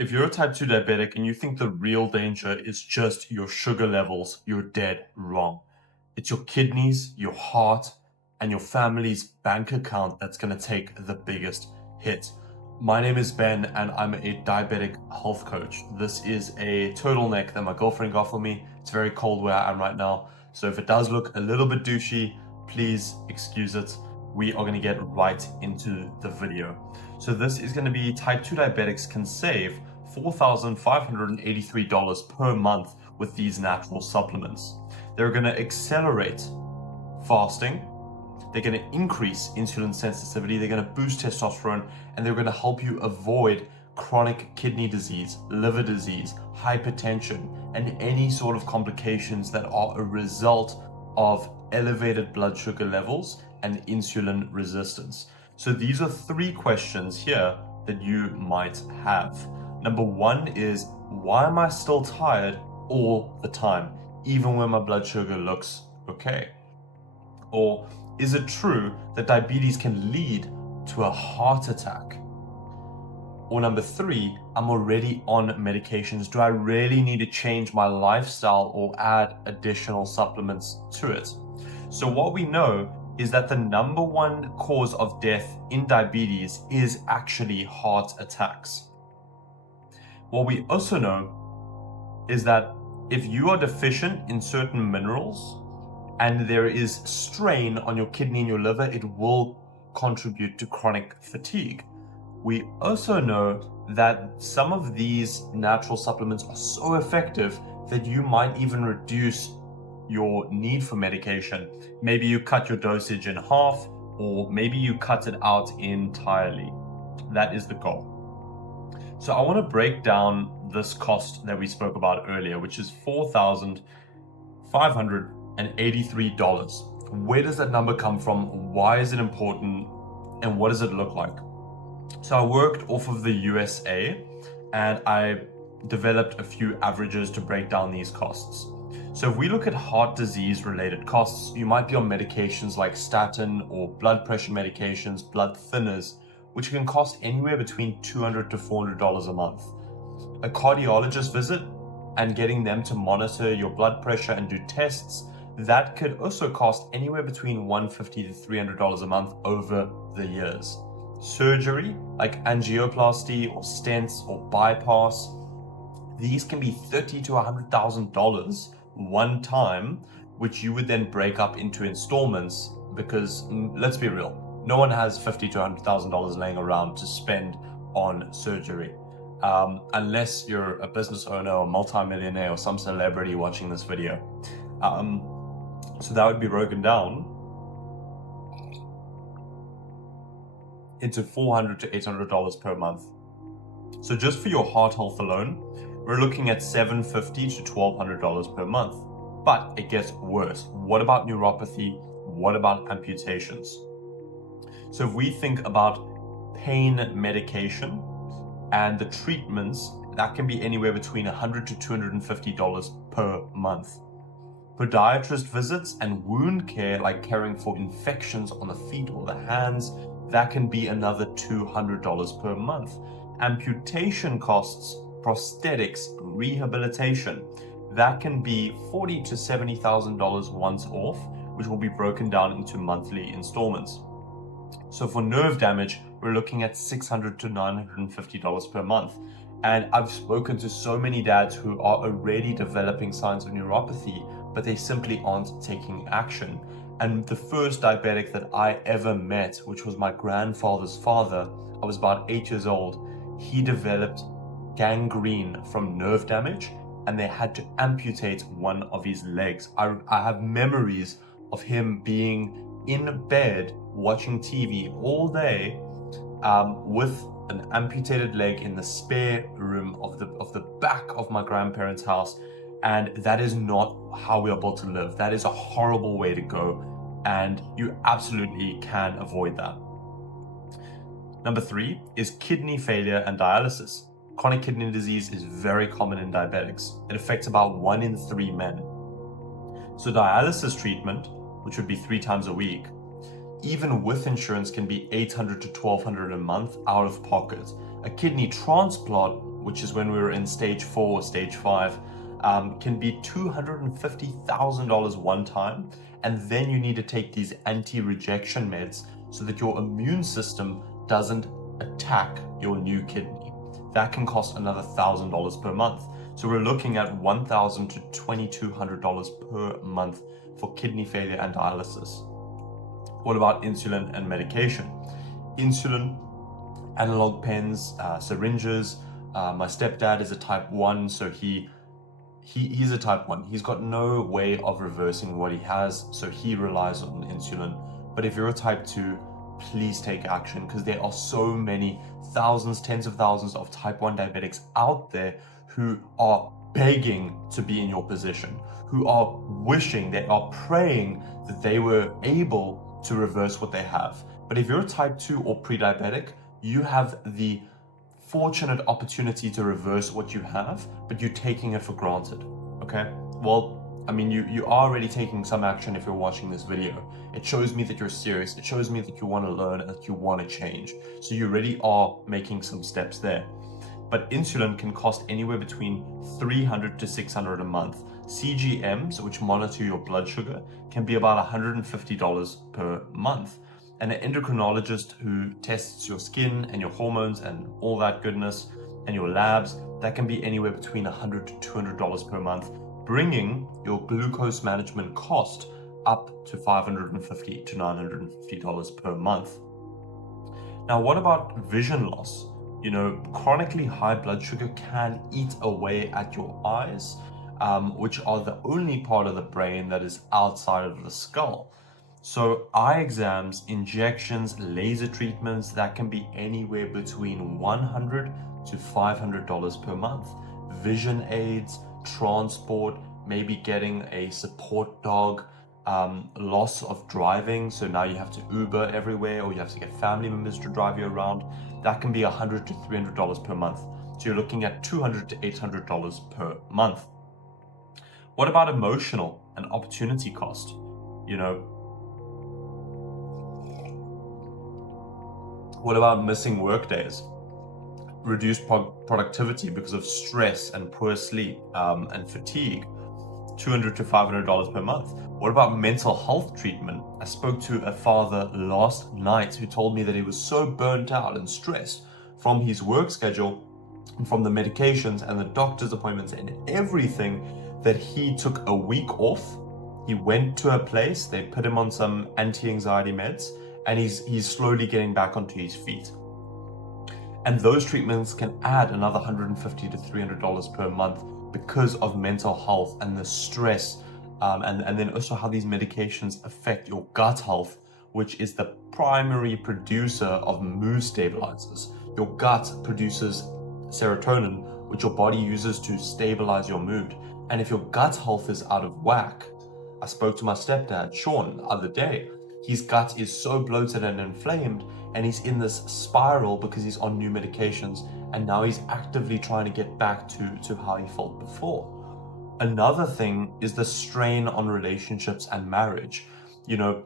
If you're a type 2 diabetic and you think the real danger is just your sugar levels, you're dead wrong. It's your kidneys, your heart, and your family's bank account that's going to take the biggest hit. My name is Ben, and I'm a diabetic health coach. This is a turtleneck that my girlfriend got for me. It's very cold where I am right now, so if it does look a little bit douchey, please excuse it. We are going to get right into the video. So this is going to be type 2 diabetics can save $4,583 per month with these natural supplements. They're going to accelerate fasting, they're going to increase insulin sensitivity, they're going to boost testosterone, and they're going to help you avoid chronic kidney disease, liver disease, hypertension, and any sort of complications that are a result of elevated blood sugar levels and insulin resistance. So these are 3 questions here that you might have. Number 1 is, why am I still tired all the time, even when my blood sugar looks okay? Or is it true that diabetes can lead to a heart attack? Or number 3, I'm already on medications. Do I really need to change my lifestyle or add additional supplements to it? So what we know is that the number 1 cause of death in diabetes is actually heart attacks. What we also know is that if you are deficient in certain minerals and there is strain on your kidney and your liver, it will contribute to chronic fatigue. We also know that some of these natural supplements are so effective that you might even reduce your need for medication. Maybe you cut your dosage in half, or maybe you cut it out entirely. That is the goal. So I want to break down this cost that we spoke about earlier, which is $4,583. Where does that number come from? Why is it important? And what does it look like? So I worked off of the USA and I developed a few averages to break down these costs. So if we look at heart disease related costs, you might be on medications like statin or blood pressure medications, blood thinners, which can cost anywhere between $200 to $400 a month. A cardiologist visit and getting them to monitor your blood pressure and do tests, that could also cost anywhere between $150 to $300 a month over the years. Surgery like angioplasty or stents or bypass, these can be $30,000 to $100,000 one time, which you would then break up into installments because, let's be real, no one has $50,000 to $100,000 laying around to spend on surgery. Unless you're a business owner or multimillionaire or some celebrity watching this video. So that would be broken down into $400 to $800 per month. So just for your heart health alone, we're looking at $750 to $1,200 per month. But it gets worse. What about neuropathy? What about amputations? So if we think about pain medication and the treatments, that can be anywhere between $100 to $250 per month. Podiatrist visits and wound care, like caring for infections on the feet or the hands, that can be another $200 per month. Amputation costs, prosthetics, rehabilitation, that can be $40,000 to $70,000 once off, which will be broken down into monthly installments. So for nerve damage, we're looking at $600 to $950 per month. And I've spoken to so many dads who are already developing signs of neuropathy, but they simply aren't taking action. And the first diabetic that I ever met, which was my grandfather's father, I was about 8 years old, he developed gangrene from nerve damage and they had to amputate one of his legs. I have memories of him being in bed watching TV all day with an amputated leg in the spare room of the back of my grandparents' house. And that is not how we are built to live. That is a horrible way to go, and you absolutely can avoid that. Number 3 is kidney failure and dialysis. Chronic kidney disease is very common in diabetics. It affects about 1 in 3 men. So dialysis treatment, which would be 3 times a week, even with insurance, can be $800 to $1,200 a month out of pocket. A kidney transplant which is when we were in stage 4 or stage 5, can be $250,000 one time, and then you need to take these anti-rejection meds so that your immune system doesn't attack your new kidney. That can cost another $1,000 per month. So we're looking at $1,000 to $2,200 per month for kidney failure and dialysis. What about insulin and medication? Insulin, analog pens, syringes. My stepdad is a type 1, so he's a type 1. He's got no way of reversing what he has, so he relies on insulin. But if you're a type 2, please take action, because there are so many thousands, tens of thousands of type 1 diabetics out there who are begging to be in your position, who are wishing, they are praying that they were able to reverse what they have. But if you're a type 2 or pre-diabetic, you have the fortunate opportunity to reverse what you have, but you're taking it for granted. Okay? Well, I mean, you are already taking some action if you're watching this video. It shows me that you're serious. It shows me that you want to learn and that you want to change. So you already are making some steps there. But insulin can cost anywhere between $300 to $600 a month. CGMs, which monitor your blood sugar, can be about $150 per month. And an endocrinologist who tests your skin and your hormones and all that goodness and your labs, that can be anywhere between $100 to $200 per month, bringing your glucose management cost up to $550 to $950 per month. Now, what about vision loss? You know, chronically high blood sugar can eat away at your eyes, which are the only part of the brain that is outside of the skull. So eye exams, injections, laser treatments, that can be anywhere between $100 to $500 per month. Vision aids, transport, maybe getting a support dog, loss of driving, so now you have to Uber everywhere, or you have to get family members to drive you around. That can be $100 to $300 per month. So you're looking at $200 to $800 per month. What about emotional and opportunity cost? You know, what about missing work days? Reduced productivity because of stress and poor sleep and fatigue, $200 to $500 per month. What about mental health treatment? I spoke to a father last night who told me that he was so burnt out and stressed from his work schedule and from the medications and the doctor's appointments and everything that he took a week off. He went to a place, they put him on some anti-anxiety meds, and he's slowly getting back onto his feet. And those treatments can add another $150 to $300 per month because of mental health and the stress, and then also how these medications affect your gut health, which is the primary producer of mood stabilizers. Your gut produces serotonin, which your body uses to stabilize your mood. And if your gut health is out of whack, I spoke to my stepdad, Sean, the other day. His gut is so bloated and inflamed, and he's in this spiral because he's on new medications, and now he's actively trying to get back to how he felt before. Another thing is the strain on relationships and marriage. You know,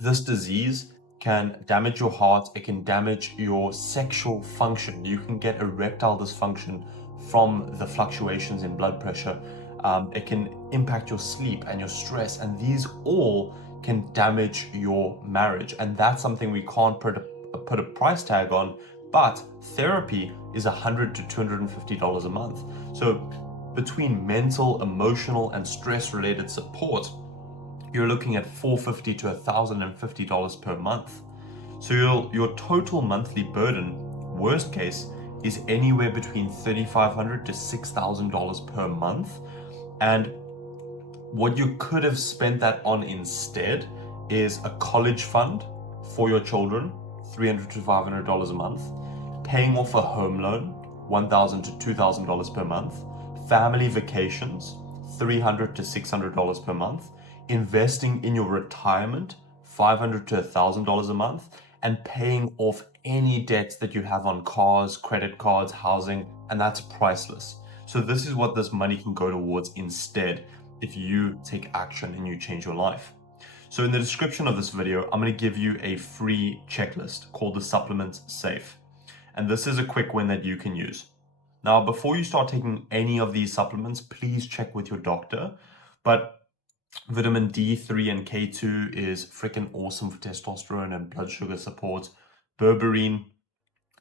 this disease can damage your heart, it can damage your sexual function. You can get erectile dysfunction from the fluctuations in blood pressure. It can impact your sleep and your stress, and these all can damage your marriage. And that's something we can't put a price tag on, but therapy is $100 to $250 a month. So between mental, emotional, and stress-related support, you're looking at $450 to $1,050 per month. So your total monthly burden, worst case, is anywhere between $3,500 to $6,000 per month. And what you could have spent that on instead is a college fund for your children, $300 to $500 a month, paying off a home loan, $1,000 to $2,000 per month, family vacations, $300 to $600 per month, investing in your retirement, $500 to $1,000 a month, and paying off any debts that you have on cars, credit cards, housing, and that's priceless. So this is what this money can go towards instead if you take action and you change your life. So in the description of this video, I'm going to give you a free checklist called the Supplement Safe. And this is a quick win that you can use. Now, before you start taking any of these supplements, please check with your doctor. But vitamin D3 and K2 is freaking awesome for testosterone and blood sugar support. Berberine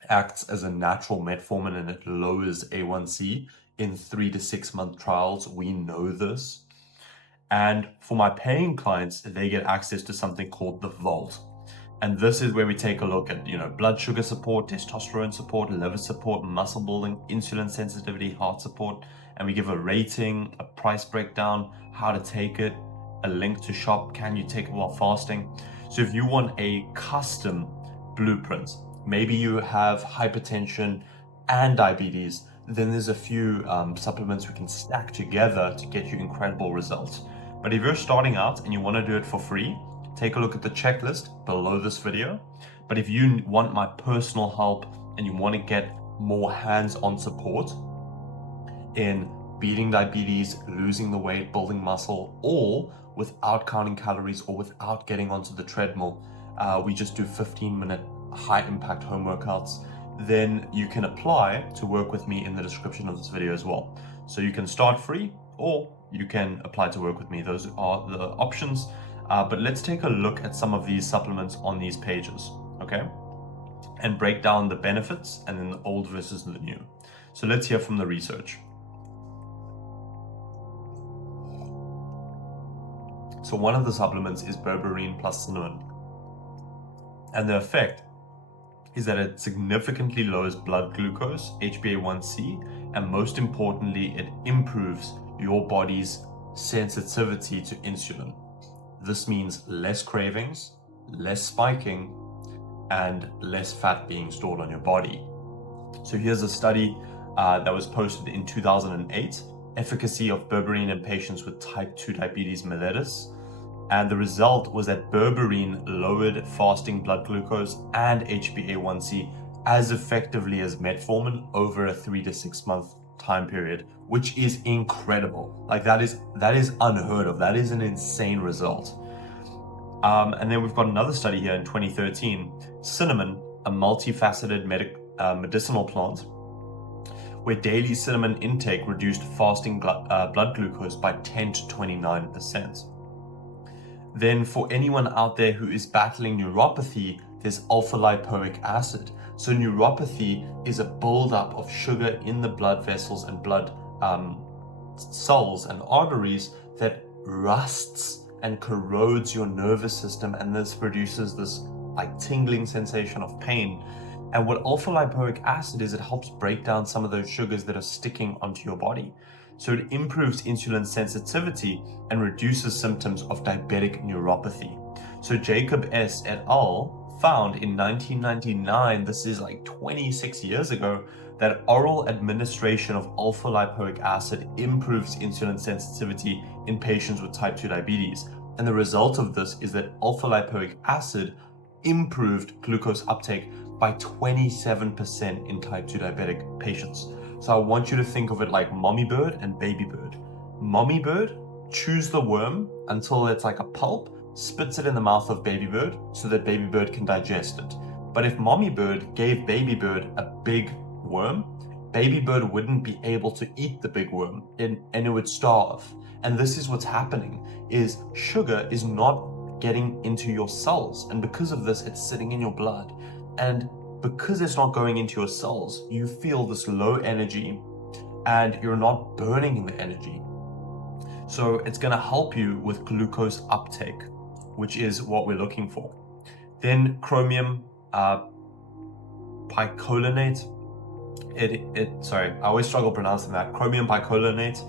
acts as a natural metformin and it lowers A1C in 3 to 6 month trials. We know this. And for my paying clients, they get access to something called the Vault. And this is where we take a look at, blood sugar support, testosterone support, liver support, muscle building, insulin sensitivity, heart support. And we give a rating, a price breakdown, how to take it, a link to shop, can you take it while fasting? So if you want a custom blueprint, maybe you have hypertension and diabetes, then there's a few supplements we can stack together to get you incredible results. But if you're starting out and you want to do it for free, take a look at the checklist below this video. But if you want my personal help and you want to get more hands-on support in beating diabetes, losing the weight, building muscle, all without counting calories or without getting onto the treadmill, we just do 15-minute high-impact home workouts, then you can apply to work with me in the description of this video as well. So you can start free or you can apply to work with me. Those are the options. But let's take a look at some of these supplements on these pages, okay? And break down the benefits and then the old versus the new. So let's hear from the research. So one of the supplements is berberine plus cinnamon. And the effect is that it significantly lowers blood glucose, HbA1c, and most importantly, it improves your body's sensitivity to insulin. This means less cravings, less spiking, and less fat being stored on your body. So here's a study that was posted in 2008, efficacy of berberine in patients with type 2 diabetes mellitus. And the result was that berberine lowered fasting blood glucose and HbA1c as effectively as metformin over a 3 to 6 month time period, which is incredible. Like that is unheard of. That is an insane result. And then we've got another study here in 2013, cinnamon, a multifaceted medicinal plant, where daily cinnamon intake reduced fasting blood glucose by 10 to 29%. Then for anyone out there who is battling neuropathy, there's alpha-lipoic acid. So neuropathy is a buildup of sugar in the blood vessels and blood cells and arteries that rusts and corrodes your nervous system, and this produces this like tingling sensation of pain. And what alpha-lipoic acid is, it helps break down some of those sugars that are sticking onto your body. So it improves insulin sensitivity and reduces symptoms of diabetic neuropathy. So Jacob S. et al. Found in 1999, this is like 26 years ago, that oral administration of alpha-lipoic acid improves insulin sensitivity in patients with type 2 diabetes. And the result of this is that alpha-lipoic acid improved glucose uptake by 27% in type 2 diabetic patients. So I want you to think of it like mommy bird and baby bird. Mommy bird chews the worm until it's like a pulp, spits it in the mouth of baby bird so that baby bird can digest it. But if mommy bird gave baby bird a big worm, baby bird wouldn't be able to eat the big worm and it would starve. And this is what's happening, is sugar is not getting into your cells, and because of this, it's sitting in your blood. And because it's not going into your cells, you feel this low energy and you're not burning the energy. So it's going to help you with glucose uptake, which is what we're looking for. Then chromium picolinate. Sorry, I always struggle pronouncing that. Chromium picolinate.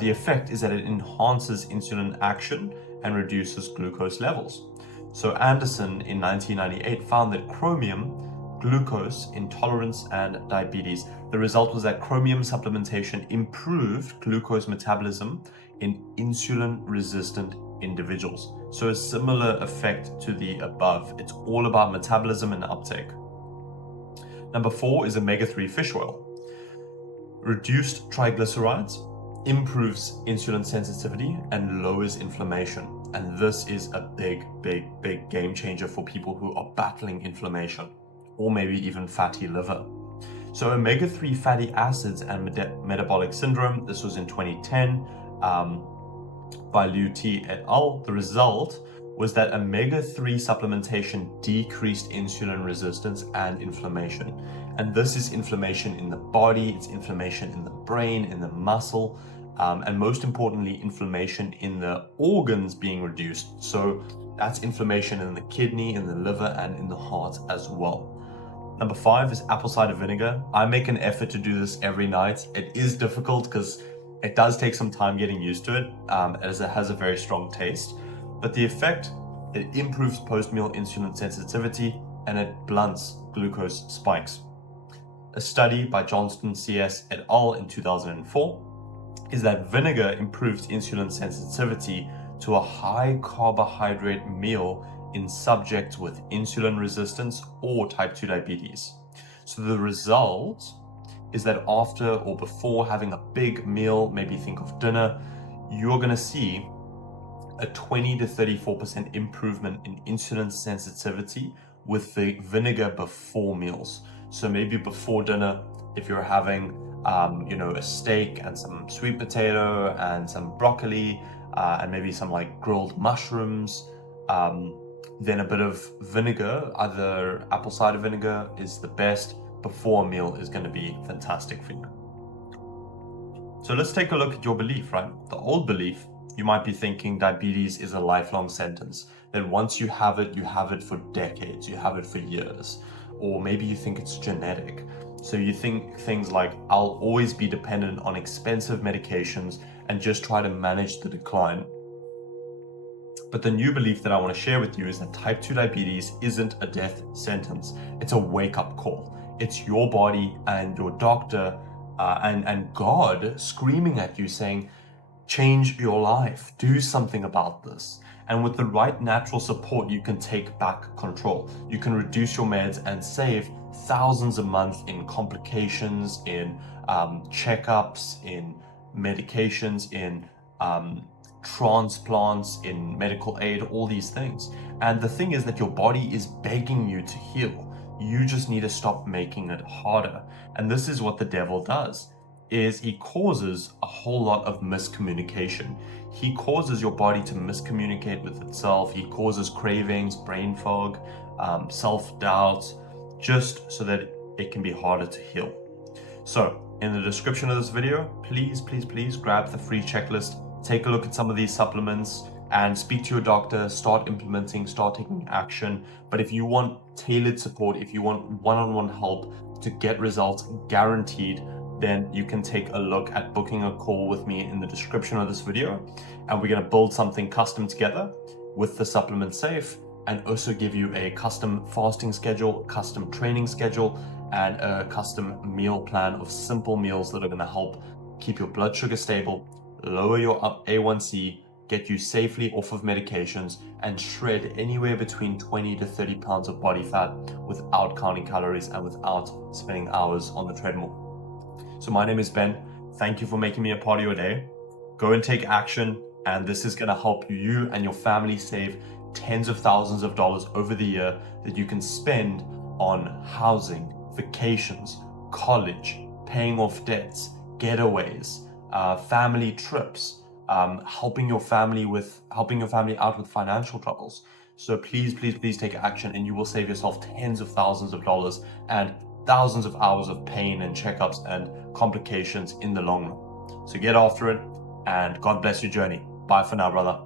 The effect is that it enhances insulin action and reduces glucose levels. So Anderson in 1998 found that chromium, glucose intolerance, and diabetes. The result was that chromium supplementation improved glucose metabolism in insulin-resistant individuals. So a similar effect to the above. It's all about metabolism and uptake. Number 4 is omega-3 fish oil. Reduced triglycerides improves insulin sensitivity and lowers inflammation. And this is a big game changer for people who are battling inflammation or maybe even fatty liver. So omega-3 fatty acids and metabolic syndrome, this was in 2010 by Liu T et al. The result was that omega-3 supplementation decreased insulin resistance and inflammation. And this is inflammation in the body, it's inflammation in the brain, in the muscle, and most importantly, inflammation in the organs being reduced. So that's inflammation in the kidney, in the liver, and in the heart as well. Number 5 is apple cider vinegar. I make an effort to do this every night. It is difficult because it does take some time getting used to it, as it has a very strong taste. But the effect, it improves post-meal insulin sensitivity and it blunts glucose spikes. A study by Johnston CS et al. In 2004 is that vinegar improves insulin sensitivity to a high carbohydrate meal in subjects with insulin resistance or type 2 diabetes. So the result is that after or before having a big meal, maybe think of dinner, you're going to see a 20 to 34% improvement in insulin sensitivity with the vinegar before meals. So maybe before dinner, if you're having a steak and some sweet potato and some broccoli and maybe some like grilled mushrooms, then a bit of vinegar, either apple cider vinegar is the best before a meal, is going to be fantastic for you. So let's take a look at your belief, right? The old belief, you might be thinking diabetes is a lifelong sentence. Then once you have it for decades, you have it for years. Or maybe you think it's genetic. So you think things like, I'll always be dependent on expensive medications and just try to manage the decline. But the new belief that I want to share with you is that type 2 diabetes isn't a death sentence. It's a wake-up call. It's your body and your doctor and God screaming at you saying, change your life, do something about this. And with the right natural support, you can take back control. You can reduce your meds and save thousands a month in complications, in checkups, in medications, in transplants, in medical aid, all these things. And the thing is that your body is begging you to heal. You just need to stop making it harder. And this is what the devil does, is he causes a whole lot of miscommunication. He causes your body to miscommunicate with itself. He causes cravings, brain fog, self-doubt, just so that it can be harder to heal. So in the description of this video, please grab the free checklist, take a look at some of these supplements and speak to your doctor, start implementing, start taking action. But if you want tailored support, if you want one-on-one help to get results guaranteed, then you can take a look at booking a call with me in the description of this video. And we're going to build something custom together with the supplement safe and also give you a custom fasting schedule, custom training schedule, and a custom meal plan of simple meals that are going to help keep your blood sugar stable, lower your A1C, get you safely off of medications, and shred anywhere between 20 to 30 pounds of body fat without counting calories and without spending hours on the treadmill. So my name is Ben. Thank you for making me a part of your day. Go and take action, and this is going to help you and your family save tens of thousands of dollars over the year that you can spend on housing, vacations, college, paying off debts, getaways, family trips, helping your family out with financial troubles. So please take action, and you will save yourself tens of thousands of dollars and thousands of hours of pain and checkups and complications in the long run. So get after it, and God bless your journey. Bye for now, brother.